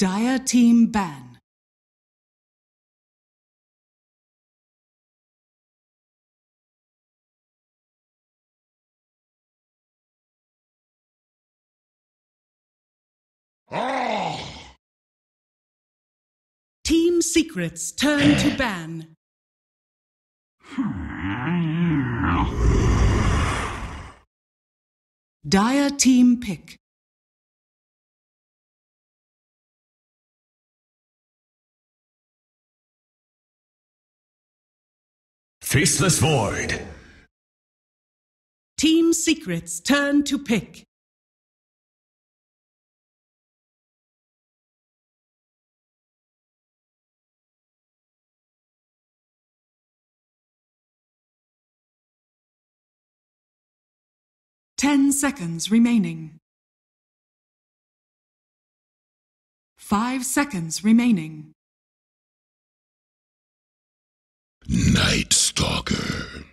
Dire Team ban. Team Secrets turn to ban. Dire Team pick. Faceless Void. Team Secrets turn to pick. Ten seconds remaining. 5 seconds remaining. Night Stalker.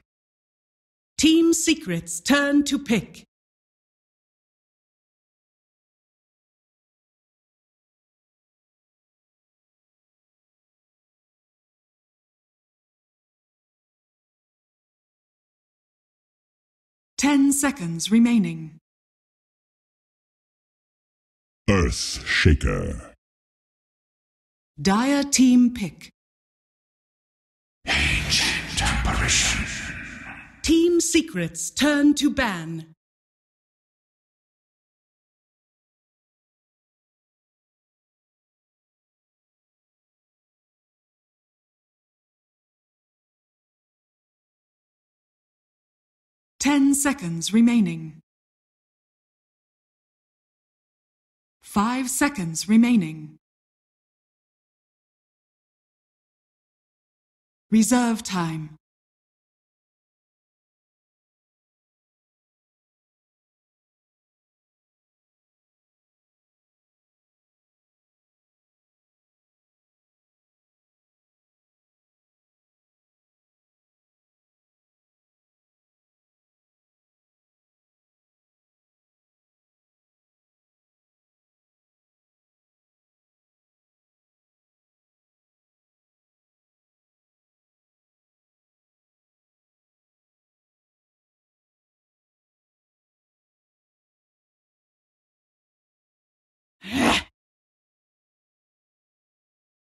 Team Secrets turn to pick. Ten seconds remaining. Earth Shaker. Dire Team pick. Ancient Apparition. Team Secrets turn to ban. 10 seconds remaining. 5 seconds remaining. Reserve time.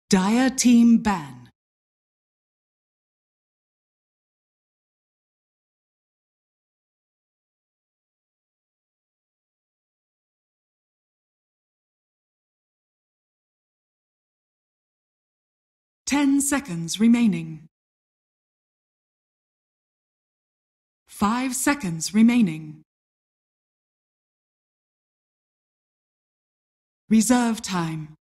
Dire Team ban. Ten seconds remaining. 5 seconds remaining. Reserve time.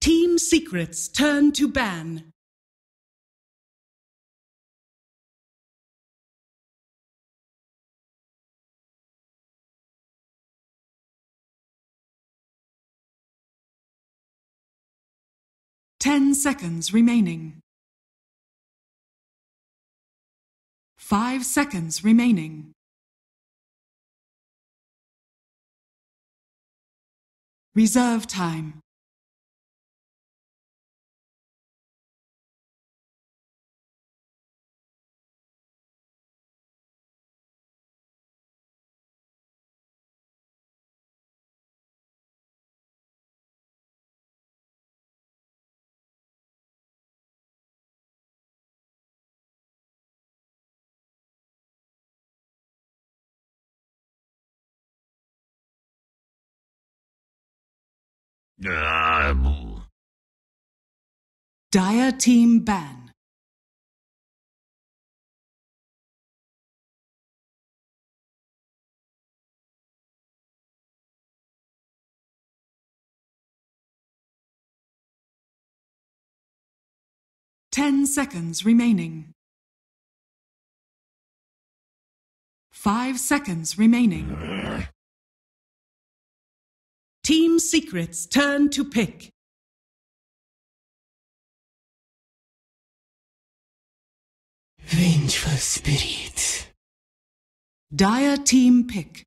Team Secrets turn to ban. Ten seconds remaining. 5 seconds remaining. Reserve time. Dire Team ban. Ten seconds remaining. 5 seconds remaining. Team Secrets turn to pick. Vengeful spirit. Dire team pick.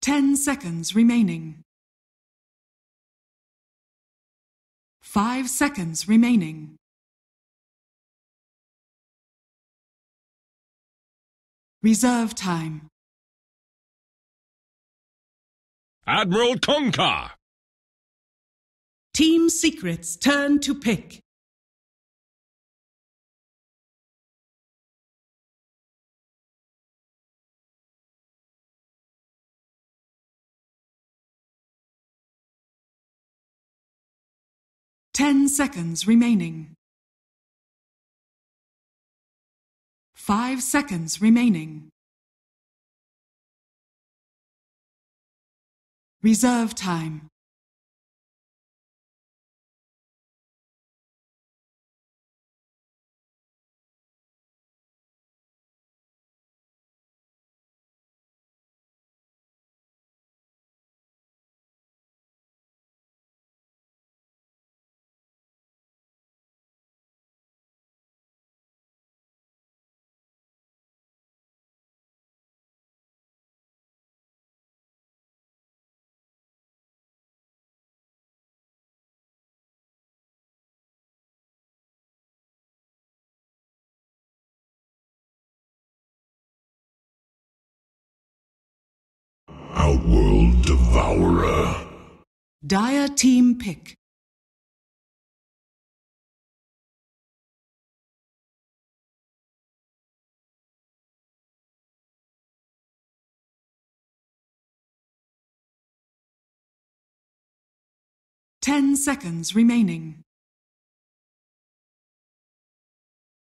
Ten seconds remaining. 5 seconds remaining. Reserve time. Admiral Kunkka. Team Secret's turn to pick. Ten seconds remaining. 5 seconds remaining. Reserve time. Outworld Devourer. Dire team pick. Ten seconds remaining.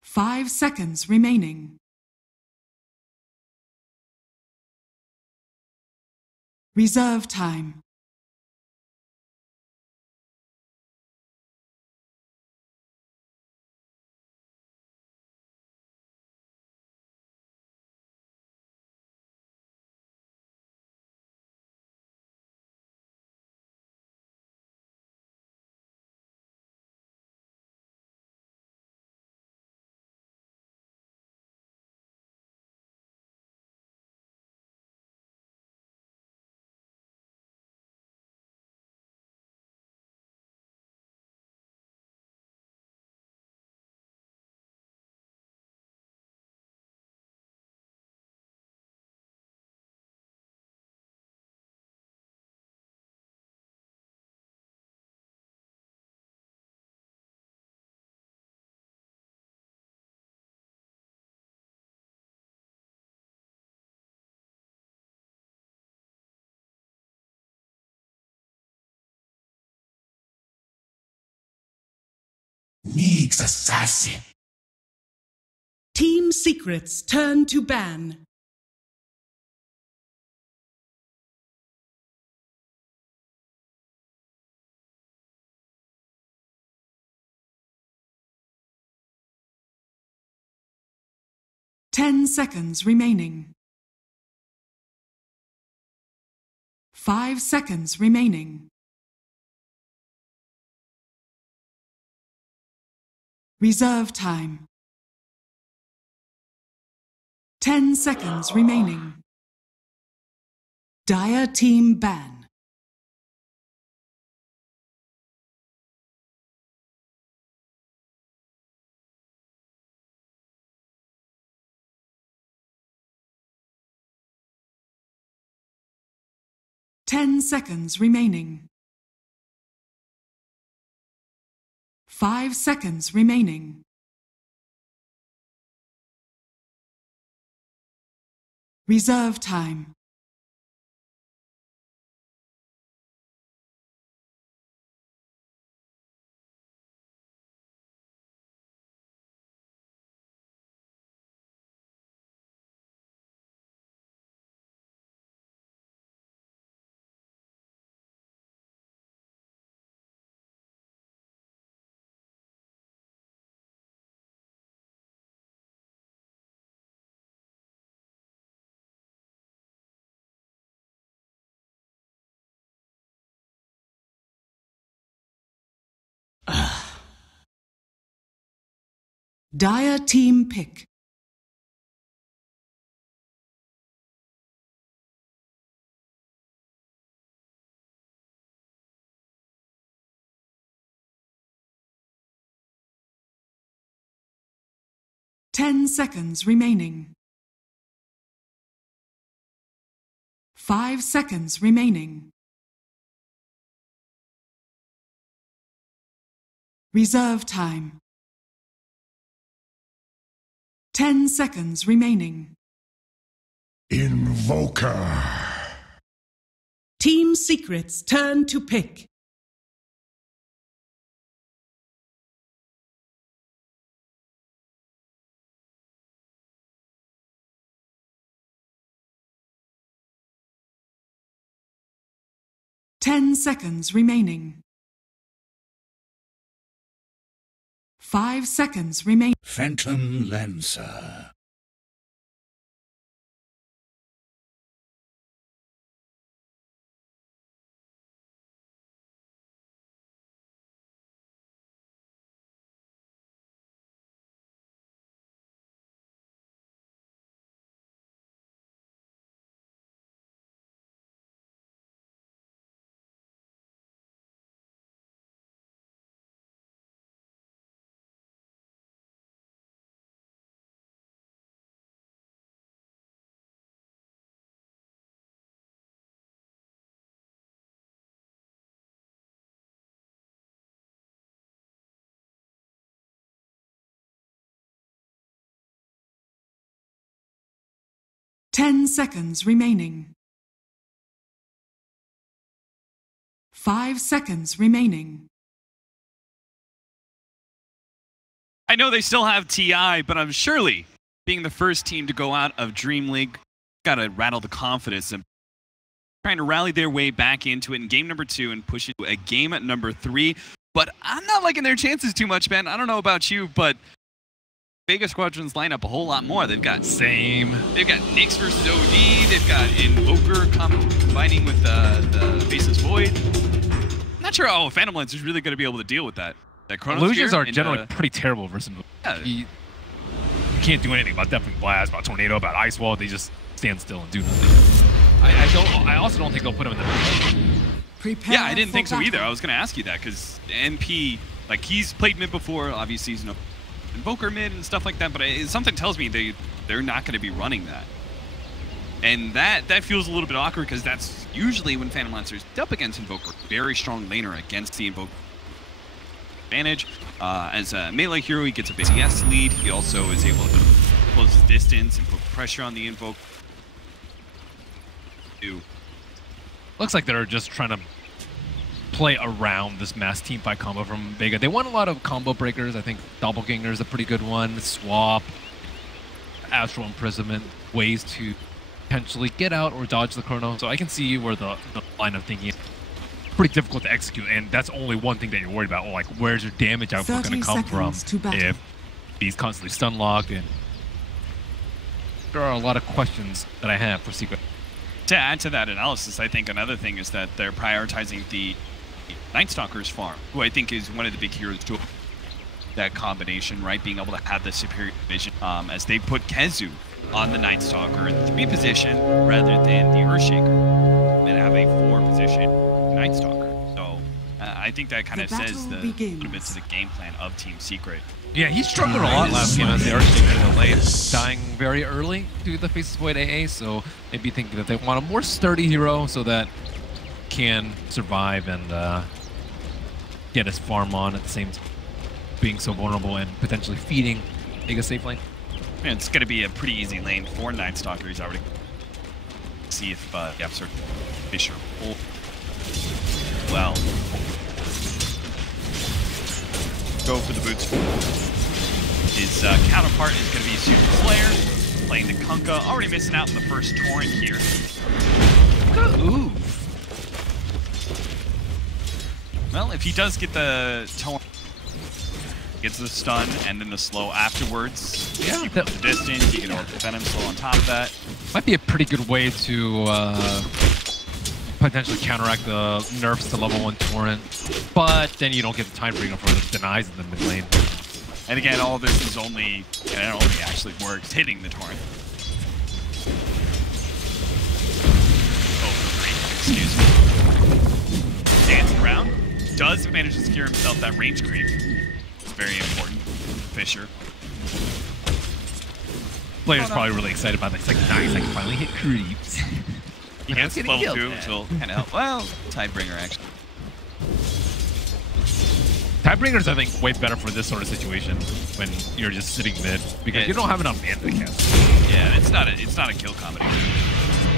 5 seconds remaining. Reserve time. League's assassin. Team Secret's turn to ban. Ten seconds remaining. 5 seconds remaining. Reserve time. 10 seconds remaining. Dire team ban. Ten seconds remaining. 5 seconds remaining. Reserve time. Dire team pick. Ten seconds remaining. 5 seconds remaining. Reserve time. 10 seconds remaining. Invoker. Team Secret's turn to pick. Ten seconds remaining. 5 seconds remain. Phantom Lancer. Ten seconds remaining. 5 seconds remaining. I know they still have TI, but I'm surely being the first team to go out of DreamLeague, gotta rattle the confidence and trying to rally their way back into it in game number 2 and push it to a game at number 3. But I'm not liking their chances too much, man. I don't know about you, but Vega Squadrons line up a whole lot more. They've got They've got Nyx versus OD. They've got Invoker combining with the Faceless Void. I'm not sure how Phantom Lancer is really going to be able to deal with that. Illusions are generally pretty terrible versus yeah. You can't do anything about Deafening Blast, about Tornado, about Ice Wall. They just stand still and do nothing. I also don't think they'll put him in the Prepare yeah, I didn't think so battle. either. I was going to ask you that because NP, like he's played mid before. Obviously, he's no Invoker mid and stuff like that. But something tells me they're not going to be running that. And that feels a little bit awkward because that's usually when Phantom Lancer is up against Invoker. Very strong laner against the Invoker. Advantage. As a melee hero, he gets a big CS lead. He also is able to close his distance and put pressure on the Invoker. Looks like they're just trying to play around this mass team fight combo from Vega. They want a lot of combo breakers. I think Doppelganger is a pretty good one. Swap, Astral Imprisonment, ways to potentially get out or dodge the Chrono. So I can see where the line of thinking is pretty difficult to execute, and that's only one thing that you're worried about. Like, where's your damage output going to come from if he's constantly stun locked? And there are a lot of questions that I have for Secret. To add to that analysis, I think another thing is that they're prioritizing the Night Stalker's farm, who I think is one of the big heroes to that combination, right? Being able to have the superior vision as they put Kezu on the Night Stalker in the 3 position rather than the Earthshaker and have a 4 position Night Stalker. So I think that kind of says the little bits of the game plan of Team Secret. Yeah, he struggled a lot last game as the Earthshaker in the lane, dying very early to the Faceless Void AA, so maybe thinking that they want a more sturdy hero so that can survive and get his farm on at the same time, being so vulnerable and potentially feeding Vega safe lane. Yeah, it's going to be a pretty easy lane for Night Stalker. He's already see if Yaps are Fisher. Well, go for the boots. His counterpart is going to be Super Slayer, playing the Kunkka, already missing out in the first torrent here. Ooh. Well, if he does get the torrent, gets the stun and then the slow afterwards, yeah, you put the distance, you can defend him slow on top of that. Might be a pretty good way to potentially counteract the nerfs to level 1 torrent, but then you don't get the time breaker for the denies in the mid lane. And again, all of this is only, and it only actually works hitting the Torrent. Oh, for 3, excuse me. Dancing around. Does manage to secure himself that range creep. It's very important. Fisher. Player's probably really excited about this. It's like, nice, I can finally hit creeps. He hits level 2, which will kind of help. Well, Tidebringer actually. Tidebringer's, I think, way better for this sort of situation when you're just sitting mid because you don't have enough mana to cast. Yeah, it's not a kill combination.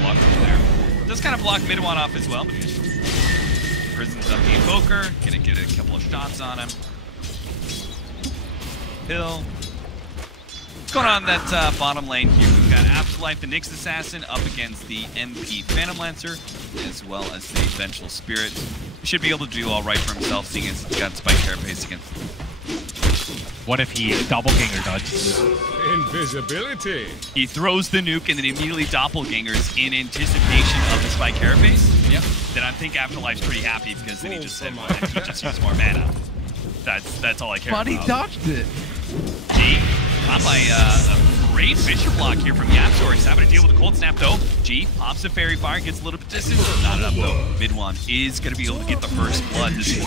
Block over there. Does kind of block mid one off as well, but he just prisons up the Invoker. Gonna get a couple of shots on him. Hill. What's going on in that bottom lane here? We've got Afterlife, the Nyx Assassin, up against the MP Phantom Lancer, as well as the Vengeful Spirit. He should be able to do all right for himself, seeing as he's got Spike Carapace against. What if he doppelganger dodges? Invisibility. He throws the nuke and then immediately doppelgangers in anticipation of the Spike Carapace. Yep. Then I think Afterlife's pretty happy because then he just said, well, he just used more mana. That's all I care But about. he dodged it. G, caught by a great Fisher block here from Yapzor. He's having to deal with the Cold Snap though. G pops a Fairy Fire, gets a little bit distant. Not enough though. Mid one is going to be able to get the first blood. This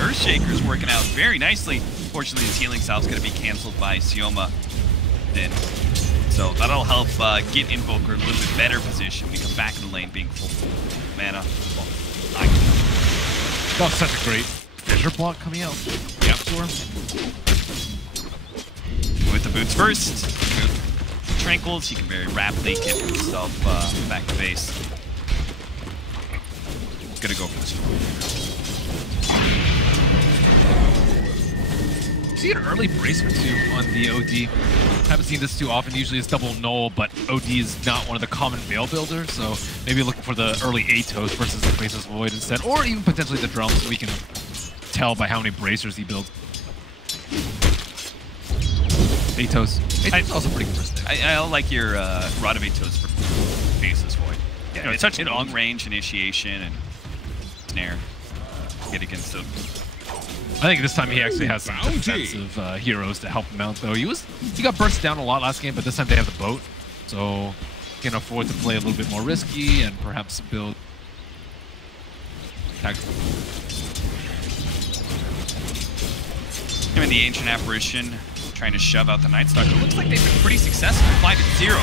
Earthshaker's working out very nicely. Fortunately, his healing salve's going to be canceled by Sioma. Then, so that'll help get Invoker in a little bit better position. We come back in the lane being full mana. That was such a great Fisher block coming out. Yapzor. With the boots first, Tranquils, he can very rapidly get himself back to base. Gonna go for this one. See an early bracer too on the OD. Haven't seen this too often. Usually it's double null, but OD is not one of the common Veil builders, so maybe looking for the early Atos versus the Faceless Void instead, or even potentially the drums, so we can tell by how many bracers he builds. Atos. Atos also pretty good for stick. I like your Rod of Atos for Faceless Void. Yeah, You know, it's such a long range initiation and snare. Get against them. I think this time he actually has some defensive heroes to help him out, though. He got burst down a lot last game, but this time they have the boat, so he can afford to play a little bit more risky and perhaps build tactical. Him and the Ancient Apparition trying to shove out the Night Stalker. Looks like they've been pretty successful. 5-0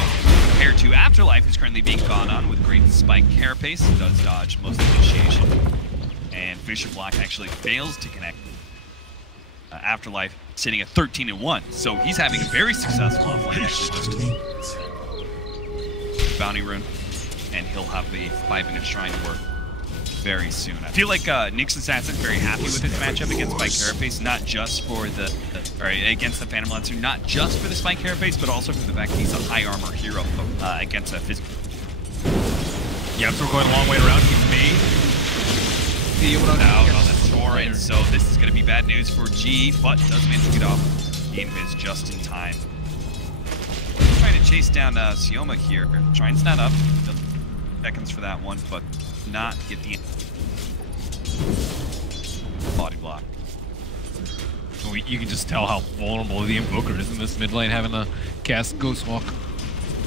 compared to Afterlife, who's currently being gone on with great Spike Carapace. Does dodge most of the initiation. And Fisher Block actually fails to connect. Afterlife sitting at 13-1, so he's having a very successful offlane. Actually, just Bounty Rune, and he'll have the 5-minute Shrine work very soon. I feel like Nyx Assassin's very happy with his matchup against Spike Carapace, not just for against the Phantom Lancer, not just for the Spike Carapace, but also for the fact that he's a high armor hero against a physical. Yeah, so we're going a long way around. He may be able to out on the Torrent, so this is going to be bad news for G, but does manage to get off game is just in time. Trying to chase down Sioma here. Shrine's not up. Seconds for that one, but not get the body block. You can just tell how vulnerable the Invoker is in this mid lane, having to cast Ghost Walk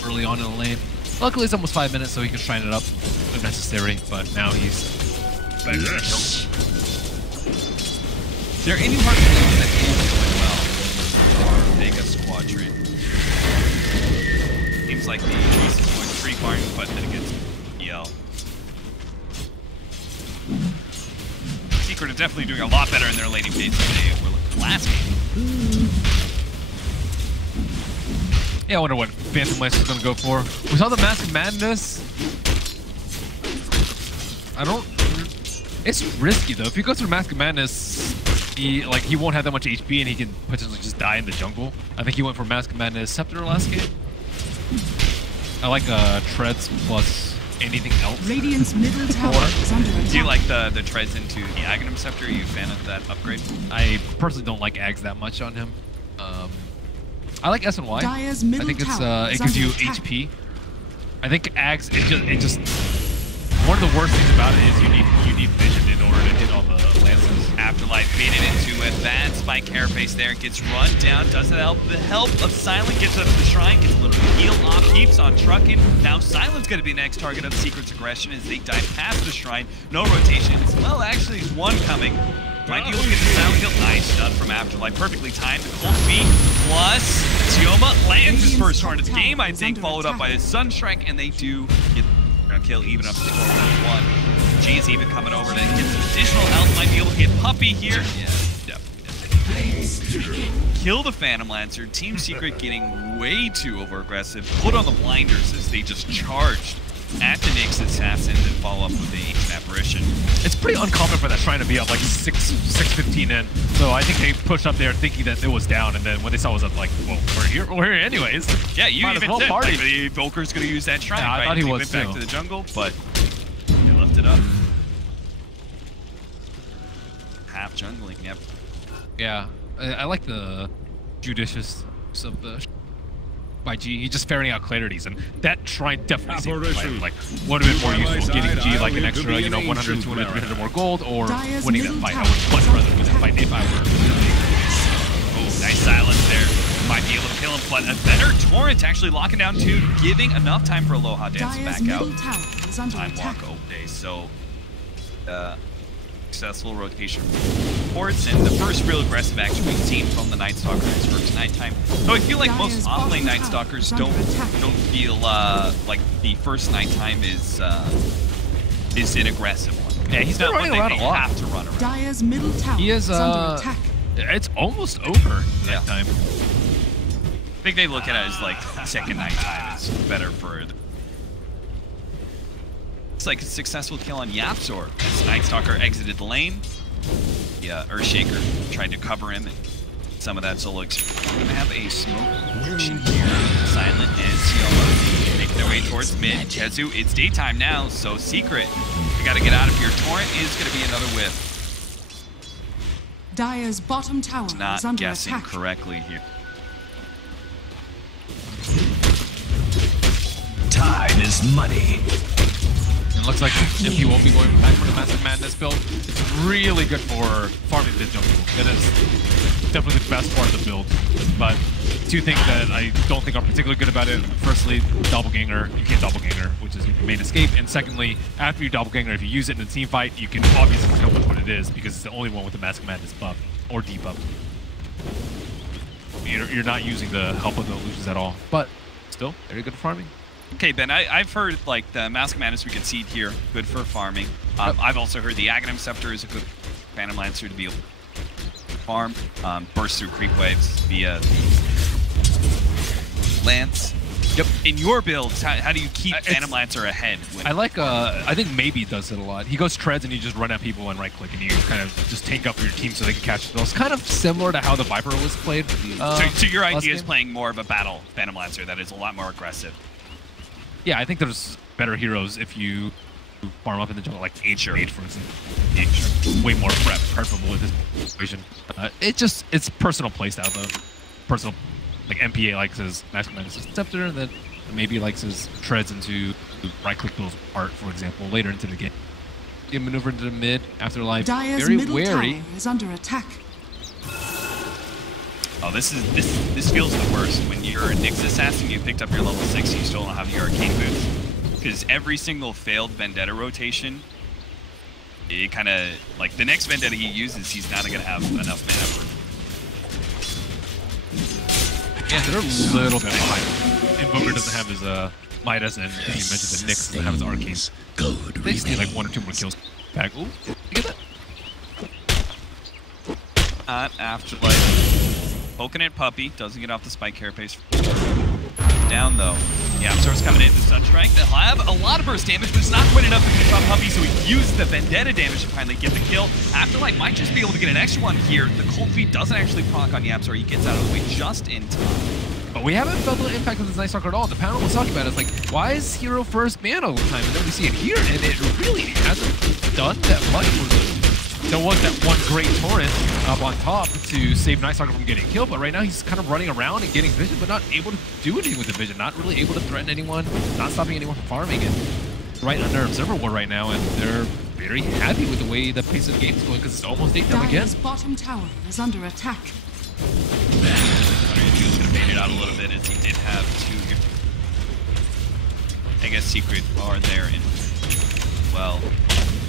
early on in the lane. Luckily, it's almost 5 minutes, so he can shrine it up if necessary, but now he's back to the kill. Is there any part of the game that is going well for Vega Squadron? Seems like the choice is going free farming, but then it gets EL. Secret are definitely doing a lot better in their laning phase today. We're looking at last game. Yeah, I wonder what Phantom Lancer is going to go for. We saw the Mask of Madness. It's risky though. If he goes through Mask of Madness, he won't have that much HP and he can potentially just die in the jungle. I think he went for Mask of Madness Scepter last game. I like treads plus anything else. Radiant's middle tower is under attack. Do you like the treads into the Aghanim Scepter? Are you a fan of that upgrade? I personally don't like Ags that much on him. I like S and Y. Dire's I middle think tower it is gives you under attack. HP. I think Ags it just One of the worst things about it is you need vision in order to hit all the lances. Afterlife baited into a bad spike carapace there, gets run down, doesn't help. The help of Silent gets up to the shrine, gets a little heal off, keeps on trucking. Now Silent's going to be the next target of Secret's aggression as they dive past the shrine. No rotations. Well, actually, one coming. Might be able to get the Silent kill. Nice stun from Afterlife, perfectly timed. The cold feet plus Tioma lands his first turn of the game, I think, followed up by his Sunstrike, and they do get a kill even up to score 1-1. G is even coming over to get some additional health. Might be able to get Puppy here. Yeah, definitely. Kill the Phantom Lancer. Team Secret getting way too over-aggressive. Put on the blinders as they just charged at the Nyx Assassin and follow up with the Ancient Apparition. It's pretty uncommon for that shrine to be up like 6:15 in. So I think they pushed up there thinking that it was down, and then when they saw it was up, like, well, we're here anyways. Yeah, you even well said party. like, the Evoker's going to use that shrine, yeah, right? I thought he was went back too. to the jungle, but they left it up. Half jungling, yep. Yeah, I like the judicious of the by G. He's just ferreting out clarities, and that shrine definitely seemed like would have been more useful getting G like an extra, 100, 200, 300 more gold, or winning that fight. I would much rather win that fight if I were. Oh, nice silence there. Might be able to kill him, but a better Torrent actually locking down 2, giving enough time for Aloha Dance back out. Time walk Obday, so successful rotation ports, and the first real aggressive action we've seen from the Night Stalker in his first nighttime. So I feel like most off-lane Night Stalkers don't feel like the first nighttime is an aggressive one. Yeah, he's not running around a lot. Have to run around. Dire's middle tower He is under attack. It's almost over that time. I think they look at it as like second nighttime is better for. It's like a successful kill on Yapzor as Night Stalker exited the lane. Yeah, Earthshaker tried to cover him, and some of that solo. We're gonna have a smoke action here. Silent and Tioma make their way towards mid. Chezu, it's daytime now, so Secret, you gotta get out of here. Torrent is gonna be another whiff. Dire's bottom tower is Not under guessing attack. correctly here. Time is money. It looks like if he won't be going back for the Massive Madness build, it's really good for farming this jungle. That is definitely the best part of the build. But two things that I don't think are particularly good about it. Firstly, Doppelganger. You can't Doppelganger, which is your main escape. And secondly, after you Doppelganger, if you use it in a team fight, you can obviously tell which one it is because it's the only one with the Massive Madness buff or debuff. You're not using the help of the illusions at all. But still, very good for farming. Okay, Ben, I've heard like the Mask of Madness we can seed here, good for farming. I've also heard the Aghanim Scepter is a good Phantom Lancer to be able to farm, burst through creep waves via Lance. Yep. In your builds, how do you keep Phantom Lancer ahead? I like, I think Maybe does it a lot. He goes treads and you just run at people and right click and you kind of just tank up your team so they can catch those. Kind of similar to how the Viper was played. So your idea is playing more of a battle Phantom Lancer that is a lot more aggressive. Yeah, I think there's better heroes if you farm up in the jungle, like Ancient Mage, for example. Way more preferable with this situation. It's personal playstyle, though. Personal, like MPA likes his Mask of Madness Scepter, and then maybe likes his treads into right-click those apart, for example, later into the game. You maneuver into the mid, Afterlife, Dire's very middle wary. tower is under attack. Oh, this feels the worst. When you're a Nyx Assassin, you picked up your level 6, you still don't have your arcane boots. Because every single failed Vendetta rotation, it kind of, like, the next Vendetta he uses, he's not going to have enough mana for. Yeah, they're a little bit behind. Invoker doesn't have his Midas, and you mentioned the Nyx doesn't have his arcane. They just need like 1 or 2 more kills back. Ooh, you get that? Afterlife. Poking at Puppy, doesn't get off the spike carapace. Down though. Yeah, Absorb's coming in, the Sunstrike. They'll have a lot of burst damage, but it's not quite enough to finish off Puppy, so he used the Vendetta damage to finally get the kill. Afterlife might just be able to get an extra one here. The Cold Feet doesn't actually proc on Yapzor. He gets out of the way just in time. But we haven't felt the impact of this Night Stalker at all. The panel was talking about it. It's like, why is hero first man all the time? And then we see it here, and it really hasn't done that much for them. There was that one great torrent up on top to save Night Stalker from getting killed, but right now he's kind of running around and getting vision, but not able to do anything with the vision. Not really able to threaten anyone, not stopping anyone from farming it. right under Observer Ward right now, and they're very happy with the way the pace of the game is going because it's almost 8-0 again. Dire's bottom tower is under attack. He was going to bait it out a little bit as he did have two here. I guess Secret are there, and well,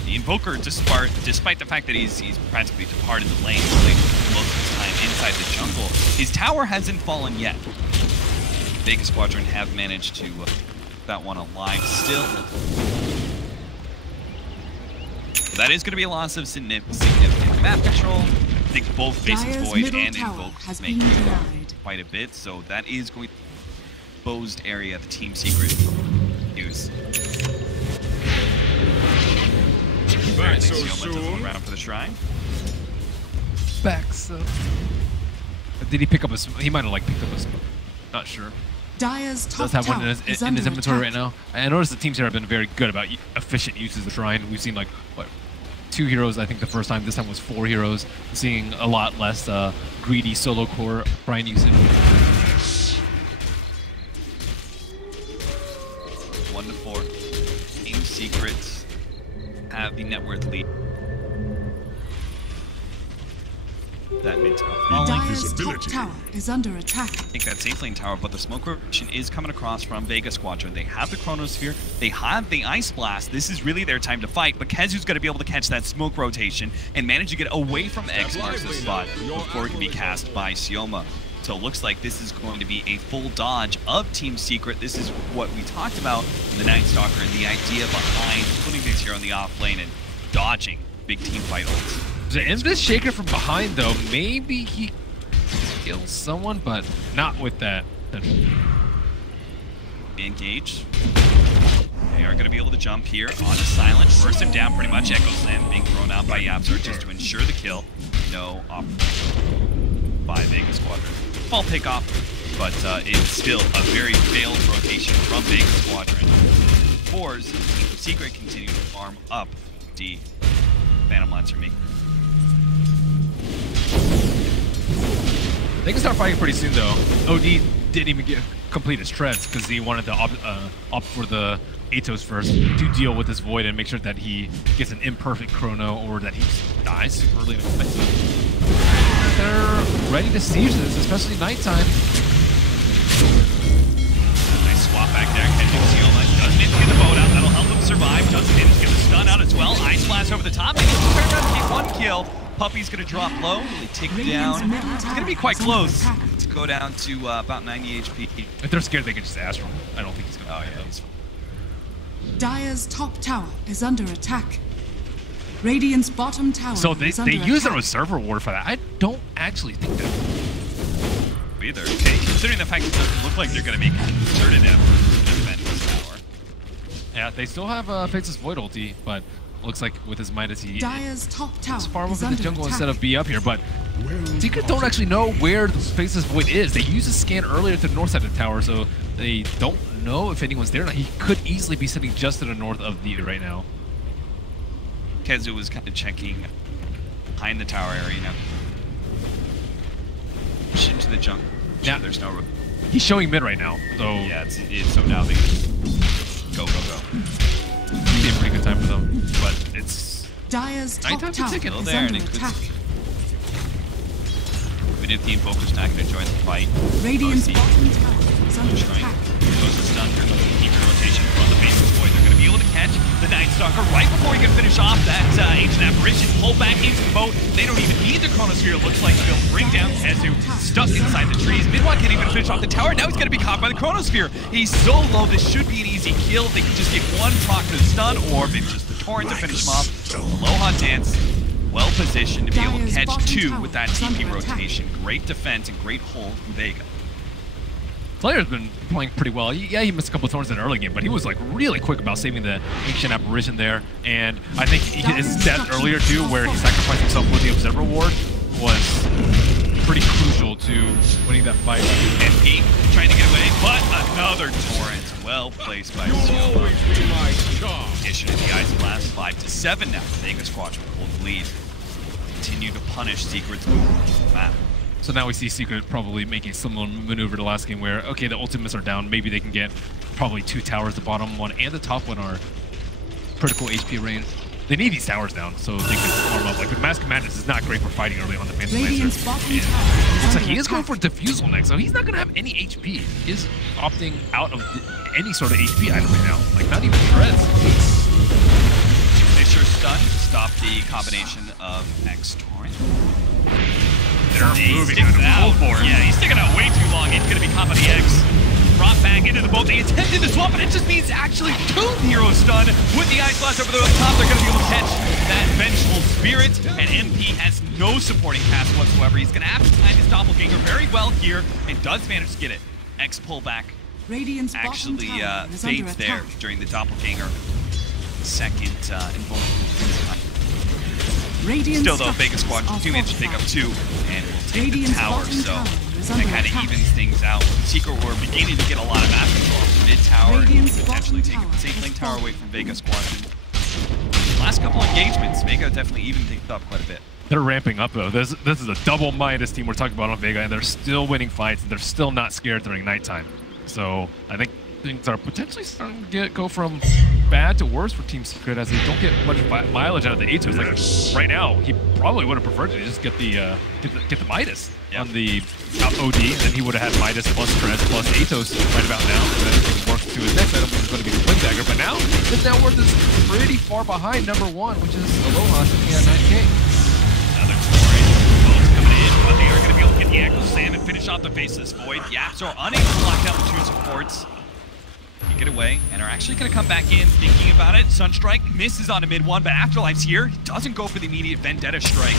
the Invoker, despite the fact that he's practically departed the lane, playing most of his time inside the jungle, his tower hasn't fallen yet. Vega Squadron have managed to keep that one alive still. That is going to be a loss of significant map control. I think both Faces Void and Invoke make quite a bit, so that is going to be the exposed area the Team Secret use. Back so Sioma doesn't soon. around for the shrine. Back so. Did he pick up a? He might have like picked up a. Not sure. Dire's top Does have one tower in is his under inventory attack. right now. I noticed the teams here have been very good about efficient uses of Shrine. We've seen like what, 2 heroes I think the first time. This time was 4 heroes. Seeing a lot less greedy solo core Shrine usage. 1-4. Team Secrets have the net worth lead. That mid tower falling. Dire's top Invisibility. tower is under attack. Take that safe lane tower, but the smoke rotation is coming across from Vega Squadron. They have the Chronosphere, they have the Ice Blast. This is really their time to fight, but Kezu's going to be able to catch that smoke rotation and manage to get away from X marks the spot before it can be cast by Sioma. So it looks like this is going to be a full dodge of Team Secret. This is what we talked about in the Night Stalker and the idea behind putting things here on the off lane and dodging big team fight ults. The Invis Shaker from behind though, maybe he kills someone, but not with that. Engage. They are going to be able to jump here onto Silent, burst him down pretty much. Echo Slam being thrown out by Yapzor just to ensure the kill. No opportunity by Vega Squadron. Small pick off, but it's still a very failed rotation from Vega Squadron. Fours, Team Secret continue to farm up D. Phantom Lancer making. They can start fighting pretty soon though. OD didn't even complete his treads because he wanted to opt for the Atos first to deal with this void and make sure that he gets an imperfect chrono or that he dies super early in the fight. They're ready to siege this, especially nighttime. Nice swap back there. Catching Sioma. Doesn't need to get the boat out. That'll help him survive. Doesn't need to get the stun out as well. Ice Blast over the top. Maybe he's turn around to get one kill. Puppy's going to drop low. They take him down. It's going to be quite close. Let's go down to about 90 HP. If they're scared, they can just Astral. I don't think he's going to. Oh, yeah. He's fine. Dire's top tower is under attack. Radiant's bottom tower So they is under use a attack. reserver ward for that. I don't actually think that. Either. Okay, considering the fact it doesn't look like they're going to make a concerted effort to defend this tower. Yeah, they still have Faceless Void ulti, but looks like with his Midas he Dire's top tower farm is over the under jungle attack. instead of be up here, but Secret don't actually know where the Faceless Void is. They used a scan earlier to the north side of the tower, so they don't know if anyone's there. He could easily be sitting just to the north of the right now. Kezu was kind of checking behind the tower area now. Push into the jungle. Yeah. There's no... He's showing mid right now, so Yeah, it's so now they can go. it'd be a pretty good time for them. But it's Dire's top Nighttime's a tower ticket. is Still there, and under it could attack. Even if the Invoker's not going to join the fight. Radiant's OC bottom tower is under Shrine attack. goes to stun here, looking to keep the rotation from the Faceless Void. They're going to be able to catch the Night Stalker right before he can finish off that Ancient Apparition. Pull back into the boat. They don't even need the Chronosphere, it looks like, to be able to bring down Kezu, stuck inside the trees. Midwalk can't even finish off the tower. Now he's going to be caught by the Chronosphere. He's so low, this should be an easy kill. They can just get one proc to the stun, or maybe just the Torrent to finish him off. Aloha Dance, well positioned to be able to Dire's catch bottom 2 tower with that is TP under attack. rotation. Great defense and great hold from Vega. Player's been playing pretty well. Yeah, he missed a couple of thorns in the early game, but he was like really quick about saving the Ancient Apparition there. And I think his death earlier too, where he sacrificed himself with the Observer Ward, was pretty crucial to winning that fight. And Pete trying to get away, but another Torrent. Well placed by Sioma. Always be my charm. Addition of the Ice Blast, 5-7 now. Vega Squadron will hold the lead. Continue to punish Secret's movement on the map. So now we see Secret probably making similar maneuver to last game where, okay, the ultimates are down. Maybe they can get probably 2 towers. The bottom one and the top one are critical HP range. They need these towers down so they can farm up. Like, the Mask of Madness is not great for fighting early on the Phantom Radiant's Lancer. bottom And tower looks is like he under is going attack. for Diffusal next, so he's not going to have any HP. He is opting out of any sort of HP item right now. Like, not even shreds. They sure stun. Stop the combination of X Torrent. They're He moving sticks out out. of full board. Yeah, he's sticking out way too long. It's going to be caught by the X. Brought back into the boat. They attempted to swap, but it just means actually 2 heroes stun. With the Ice Blast over the top, they're going to be able to catch that Vengeful Spirit. And MP has no supporting cast whatsoever. He's going to have to time his Doppelganger very well here and does manage to get it. X pullback Radiant's actually bottom tower is fades under there attack. during the Doppelganger second involvement. Radiant Still though, Vega structures Squadron are do manage to pick up fortified. 2 and will take Radiant's the tower, bottom so tower is that under kind of attack. evens things out. Secret we're beginning to get a lot of mastery off mid tower and Radiant's potentially bottom take tower the safe is lane tower falling. away from Vega Squadron. Last couple engagements, Vega definitely evened things up quite a bit. They're ramping up though. This is a double Midas team we're talking about on Vega, and they're still winning fights. And they're still not scared during nighttime. So I think things are potentially starting to go from bad to worse for Team Secret as they don't get much mileage out of the Atos. Like right now, he probably would have preferred to just get the Midas on the OD, and then he would have had Midas plus Trent plus Atos right about now. And then he can work to his next item, which is going to be the Blink Dagger. But now his net worth is pretty far behind number 1, which is Aloha sitting at 9K. Another story. Boats coming in, but they are going to be able to get the Echo Sand and finish off the Faceless Void. The Apps are unable to lock down the 2 supports. Get away and are actually going to come back in thinking about it. Sunstrike misses on a mid-1, but Afterlife's here. He doesn't go for the immediate Vendetta Strike,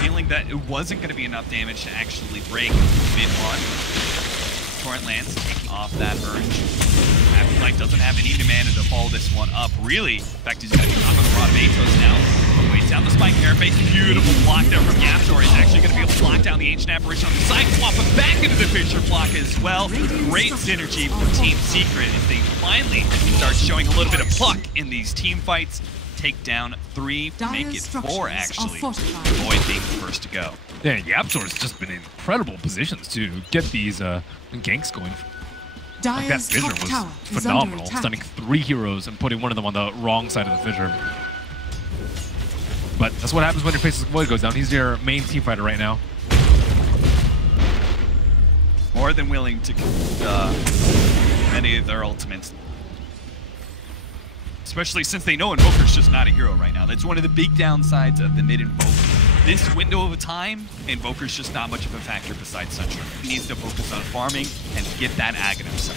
feeling that it wasn't going to be enough damage to actually break mid-1. Torrent lands, taking off that Urge. Afterlife doesn't have any mana to follow this one up. Really, in fact, he's going to be top of the Rod of Atos now. Waits down the Spike Carapace. Beautiful block there from Yaptor. He's actually going to be able to block down the Ancient Apparition on the side, swap him back into the Fissure block as well. Great synergy for Team Secret as they finally start showing a little bit of pluck in these team fights. Take down 3, make it 4 actually. Void being the first to go. Yeah, Yaptor's just been in incredible positions to get these ganks going. Like that fissure was phenomenal, stunning 3 heroes and putting one of them on the wrong side of the fissure. But that's what happens when your Faceless Void goes down. He's your main team fighter right now. More than willing to many of their ultimates. Especially since they know Invoker's just not a hero right now. That's one of the big downsides of the mid Invoker. This window of time, Invoker's just not much of a factor besides Sunshine. He needs to focus on farming and get that Aghanim set.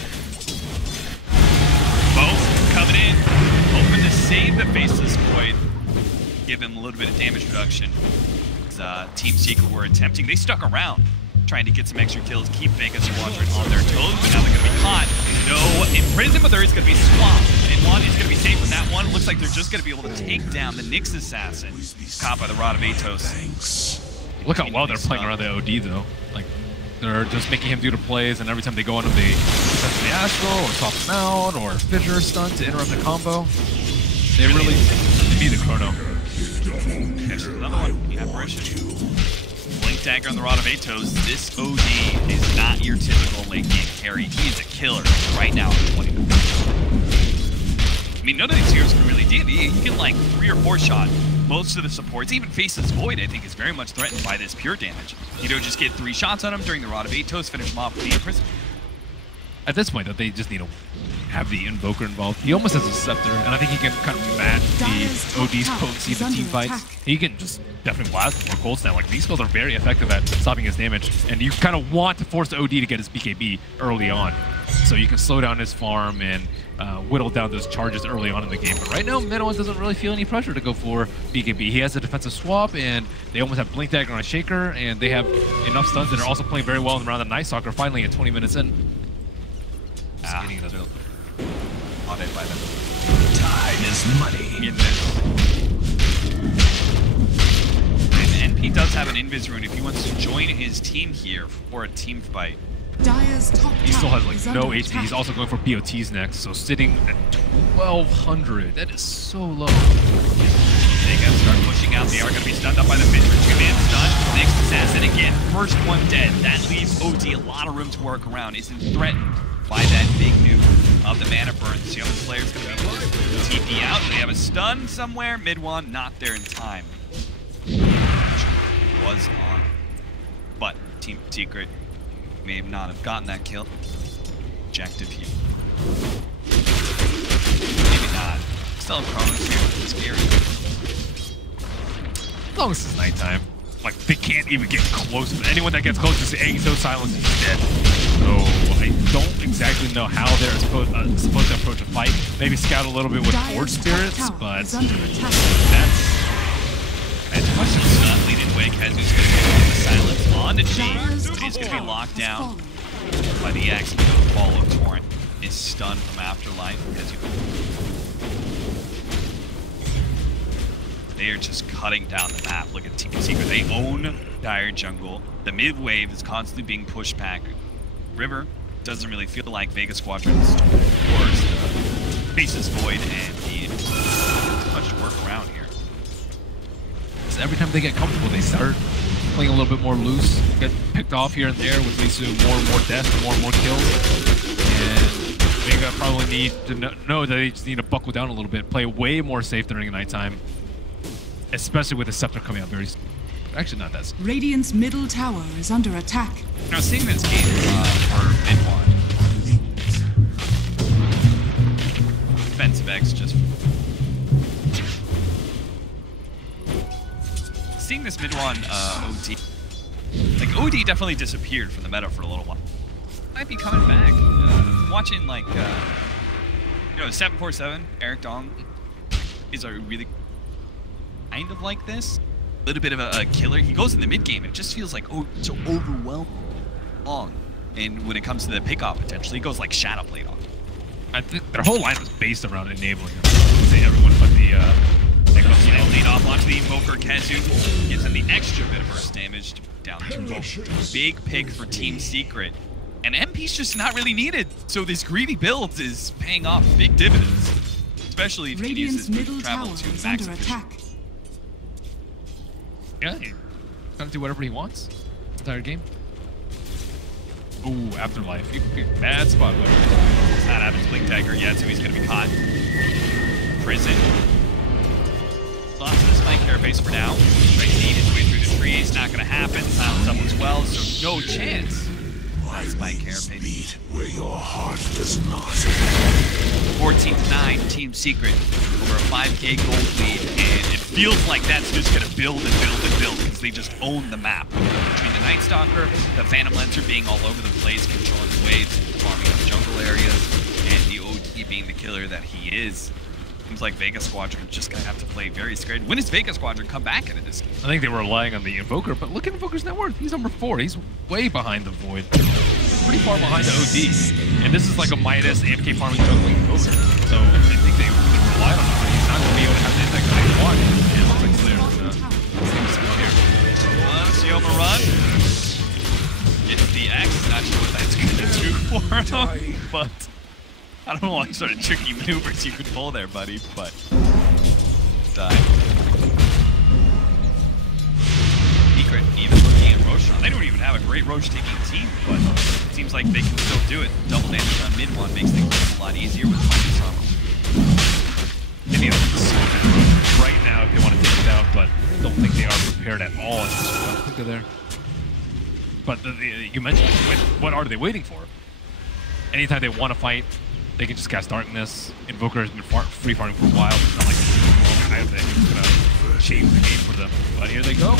Both coming in, hoping to save the Faceless Void, give him a little bit of damage reduction. Team Secret were attempting, they stuck around, trying to get some extra kills, keep Vega Squadron on their toes, but now they're going to be caught. No imprisonment, but there is going to be swap. And one is going to be safe from that one. Looks like they're just going to be able to take down the Nyx Assassin. Caught by the Rod of Atos. Look how well they're playing around the OD though. Like, they're just making him do the plays, and every time they go on him, they set the Astral, or swap him out, or Fissure stun to interrupt the combo. They really need the Chrono. Catch another one. The Apparition. Blink Dagger on the Rod of Atos. This OD is not your typical late game carry. He is a killer right now at 20. I mean, none of these heroes can really do it. You can like 3 or 4 shot. Most of the supports, even Faceless Void, I think is very much threatened by this pure damage. You don't just get 3 shots on him during the Rod of Atos, finish him off with the Imprisonment. At this point, though, they just need to have the Invoker involved. He almost has a Scepter, and I think he can kind of match the OD's potency in the team fights. He can just definitely blast more Cold Snap. Like, these skills are very effective at stopping his damage, and you kind of want to force the OD to get his BKB early on, so you can slow down his farm and whittle down those charges early on in the game. But right now, Mid-1 doesn't really feel any pressure to go for BKB. He has a defensive swap, and they almost have Blink Dagger on a Shaker, and they have enough stuns that are also playing very well around the Night Stalker, finally at 20 minutes in. Getting another on it by them. Time is money. In this. And NP does have an Invis rune if he wants to join his team here for a team fight. Dire's top He still has tower is like no under HP. attack. He's also going for BOTs next, so sitting at 1200. That is so low. They gotta start pushing out. They are gonna be stunned up by the Fissure. 2-man stun. Next assassin again. First one dead. That leaves OD a lot of room to work around. Isn't threatened by that big nuke. of the mana burns. The other player's going to be TP out. They have a stun somewhere. Mid one, not there in time. Was on. But Team Secret may not have gotten that kill. Objective here. Maybe not. Still have Chronos here. It's scary. As long as it's nighttime. Like, they can't even get close. Anyone that gets close to saying so silence is dead. So I don't exactly know how they're supposed to approach a fight. Maybe scout a little bit with Forge Spirits, but that's as much as not leading way, Kazu's going to get the silence on to G. But he's going to be locked down by the X. The follow Torrent is stunned from Afterlife. They are just cutting down the map. Look at Team Secret. They own Dire Jungle. The mid wave is constantly being pushed back. River doesn't really feel like Vega Squadron's towards the Faces Void, and he too much to work around here. So every time they get comfortable, they start playing a little bit more loose, get picked off here and there, which leads to more and more deaths, more and more kills. And Vega probably need to know that they just need to buckle down a little bit, play way more safe during nighttime. Especially with the Scepter coming out very soon. Actually, not that soon. Radiant's middle tower is under attack. Now, seeing this game for mid one, defensive X just. Seeing this mid one OD. Like, OD definitely disappeared from the meta for a little while. Might be coming back. Watching, like, 747, Eric Dong is a really kind of like this. A little bit of a killer. He goes in the mid game. It just feels like so overwhelming long. And when it comes to the pickoff, potentially, he goes like Shadow Blade off. I think their whole line was based around enabling him. Say everyone put the lead off onto the Invoker. Kazu gives him the extra bit of burst damage to down the Invoker. Big pick for Team Secret. And MP's just not really needed. So this greedy build is paying off big dividends. Especially if you can use this to travel to max efficiency. Yeah, he's gonna do whatever he wants. Entire game. Ooh, Afterlife. Bad spot, buddy. It's not having Blink Dagger yet, so he's gonna be caught. Prison. Lost this flank carapace for now. Trying to eat his way through the tree. It's not gonna happen. Silence up as well, so no chance. Spike carapace. Where your heart does not. 14-9, Team Secret. Over a 5K gold lead, and it feels like that's just going to build and build and build because they just own the map. Between the Night Stalker, the Phantom Lancer being all over the place, controlling the waves, farming the jungle areas, and the OD being the killer that he is. Seems like Vega Squadron just going to have to play very scared. When does Vega Squadron come back into this game? I think they were relying on the Invoker, but look at Invoker's net worth. He's number 4. He's way behind the Void. Pretty far behind the OD. And this is like a Midas AFK farming juggling Invoker. So I think they rely on him, but he's not going to be able to have the impact that they want. And it looks like Slayer Sioma run. Gets the X. Not sure what that's going to do for him, but I don't know what sort of tricky maneuvers you could pull there, buddy, but die. Secret even looking at Roshan. They don't even have a great Roche taking team, but it seems like they can still do it. Double damage on mid one makes things a lot easier with some. They need a Roche right now if they want to take it out, but I don't think they are prepared at all. I don't think they're there. But you mentioned, what are they waiting for? Anytime they want to fight, they can just cast Darkness. Invoker has been free farming for a while. It's not like I think it's going to change the game for them. But here they go.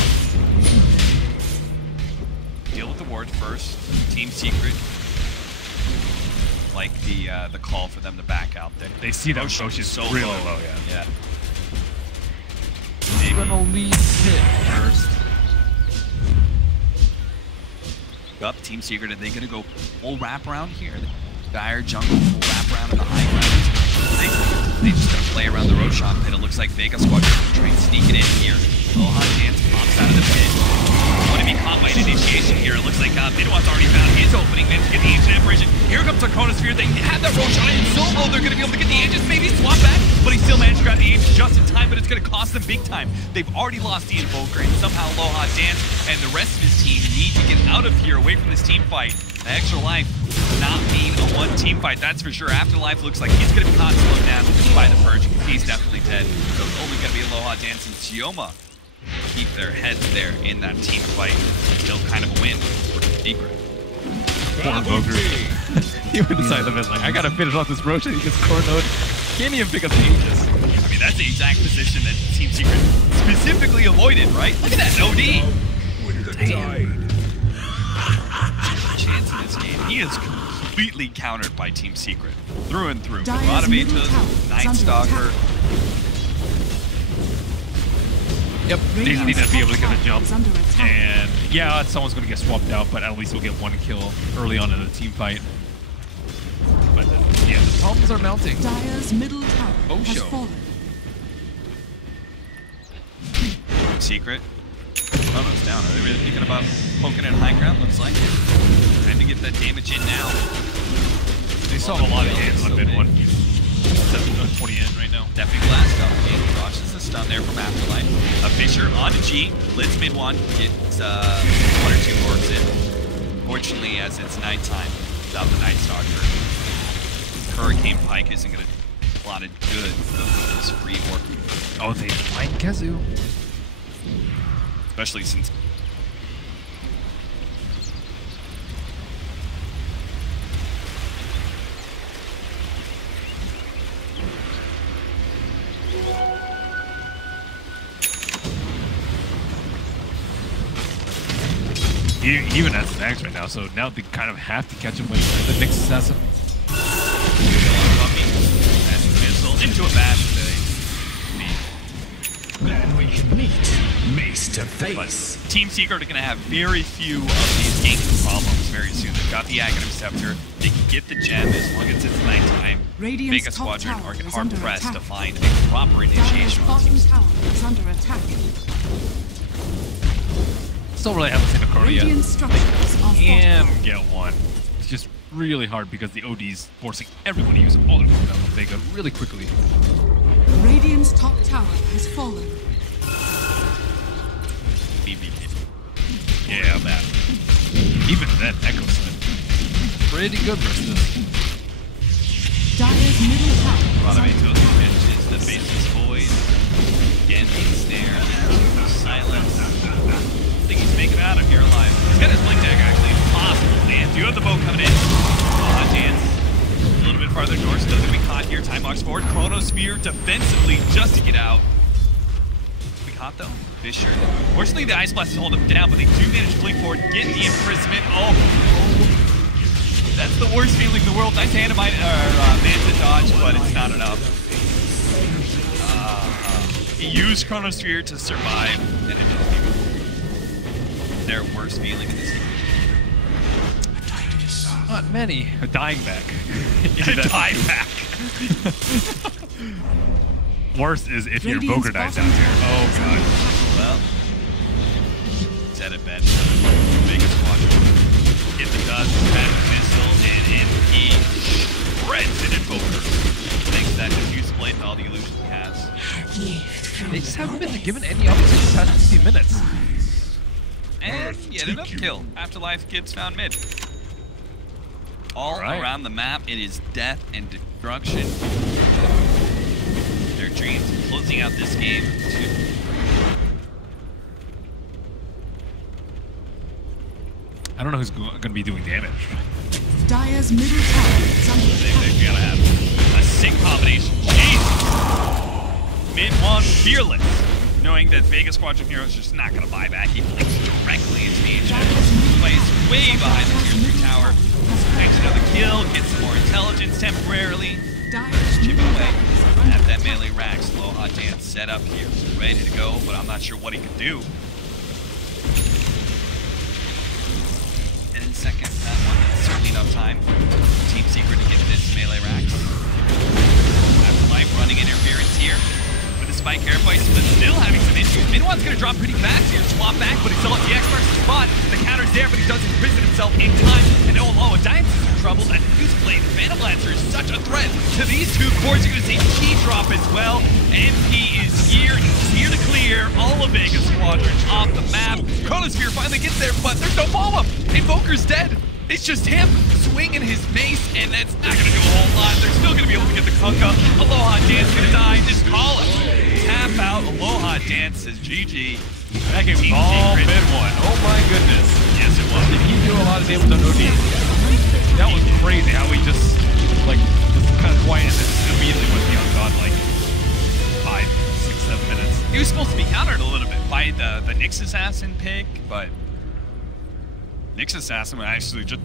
Deal with the ward first. Team Secret. Like the call for them to back out there. They see that Roche is so really low. low, yeah. Big Gonna lead hit first. Up Team Secret, are they gonna go full wraparound here? Dire jungle, full wraparound in the high ground. They just gonna play around the Roshan pit. It looks like Vega Squadron trying to sneak it in here. Lohan Dance pops out of the pit. Want to be caught by an initiation here. It looks like Midwan's already found his opening. Then to get the ancient apparition. Here comes the Chronosphere. They have that Roshan in so low they're gonna be able to get the Aegis, maybe swap back, but he still managed to grab the Aegis just in time. But it's It's going to cost them big time. They've already lost the Invoker, and somehow Aloha Dance and the rest of his team need to get out of here, away from this team fight. The extra life not being a one-team fight, that's for sure. Afterlife looks like he's going to be caught slowed down by the Purge. He's definitely dead. So it's only going to be Aloha Dance and Sioma keep their heads there in that team fight. Still kind of a win for Secret. Poor Invoker. He went inside the mid, like, I gotta finish off this Roche. He gets cornered. Can't even pick up the Aegis. I mean, that's the exact position that Team Secret specifically avoided, right? Look at that OD. Chance in this game. He is completely countered by Team Secret. Through and through. A lot of Aegis, Night Stalker. Yep, they just need to be able to get a jump. And yeah, someone's going to get swapped out, but at least we'll get one kill early on in the team fight. But yeah, the problems are mounting. Dire's middle tower has fallen. Secret. Chrono's down. Are they really thinking about poking at high ground? Looks like it. Trying to get that damage in now. They saw a lot of hits on mid one. 20 in right now. Definitely blast up. Dodges the stun there from Afterlife. A Fisher onto G. Blitz mid one. Gets 1 or 2 orcs in. Fortunately, as it's nighttime, without the Night Stalker, Hurricane Pike isn't going to do a lot of good for this free orc. Oh, they find Kezu. Especially since even has snacks right now, so now they kind of have to catch him with the next assassin. Missile into a bash. Then we can meet face to face. But Team Secret are going to have very few of these ganking problems very soon. They've got the Aghanim Scepter. They can get the gem as long as it's nighttime. Vega Squadron are hard pressed to find a proper initiation on Team Secret. Tower is under attack. Still really haven't seen a Korea Radiant structures are can get one. It's just really hard because the OD's forcing everyone to use all their food on Vega really quickly. Radiant's top tower has fallen. Yeah, that. Even then, Echo Slam. Pretty good versus this. Dire's middle tower is under attack. Pitches the baseless void. Again, being snared. Silence. I think he's making it out of here alive. He's got his blink deck actually. Possible. Dance. You have the bow coming in. Dance. A little bit farther north. Still going to be caught here. Time box forward. Chronosphere defensively just to get out. We caught though. Fisher. Fortunately, the Ice Blast is holding him down, but they do manage to blink forward, get the imprisonment. Oh. That's the worst feeling in the world. Nice Animite Manta dodge, but it's not enough. He used Chronosphere to survive, and it doesn't even their worst feeling in this game. Not many. A dying back. Dying back. Worst is if your Invoker dies down here. Oh god. Well, set it bench. Biggest Squadron. Hit the dust, magic missile, and he shreds an Invoker. Thanks to that diffuse blade and all the illusions he has. They just haven't been given any opportunity past 15 minutes. And yet another kill. Afterlife gets found mid. All around the map, it is death and destruction. Their dreams closing out this game. I don't know who's going to be doing damage. Dire's middle tower is under attack. They gotta have a sick combination. Jeez! Mid one, fearless. Knowing that Vega Squadron Hero is just not gonna buy back. He blinks directly into the engine. Plays way behind the tier 3 tower. Makes another kill, gets some more intelligence temporarily. Chip away. Have that melee rack. Aloha Dance set up here. Ready to go, but I'm not sure what he can do. And in second, that one, certainly enough time. Team Secret to get this melee rack. Afterlife running interference here. Spike airplanes, but still having some issues. Minwan's gonna drop pretty fast here. Swap back, but he's still at the X marks the spot. The counter's there, but he doesn't imprison himself in time. And oh, Diance is in trouble. And Fuse Blade, Phantom Lancer is such a threat to these two cores. You're gonna see Key drop as well. MP is here. clear all of Vega's Squadron off the map. Chronosphere finally gets there, but there's no follow-up. Invoker's dead. It's just him swinging his mace, and that's not going to do a whole lot. They're still going to be able to get the Kunkka. Aloha Dance going to die. Just call it. Tap out. Aloha Dance says GG. That game was all mid-1. Oh my goodness. Yes, it was. Did he do a lot of damage on OD? That was crazy how he just, like, was kind of quiet and then immediately went beyond God, like, 5, 6, 7 minutes. He was supposed to be countered a little bit by the Nyx Assassin pick, but Nyx Assassin would actually just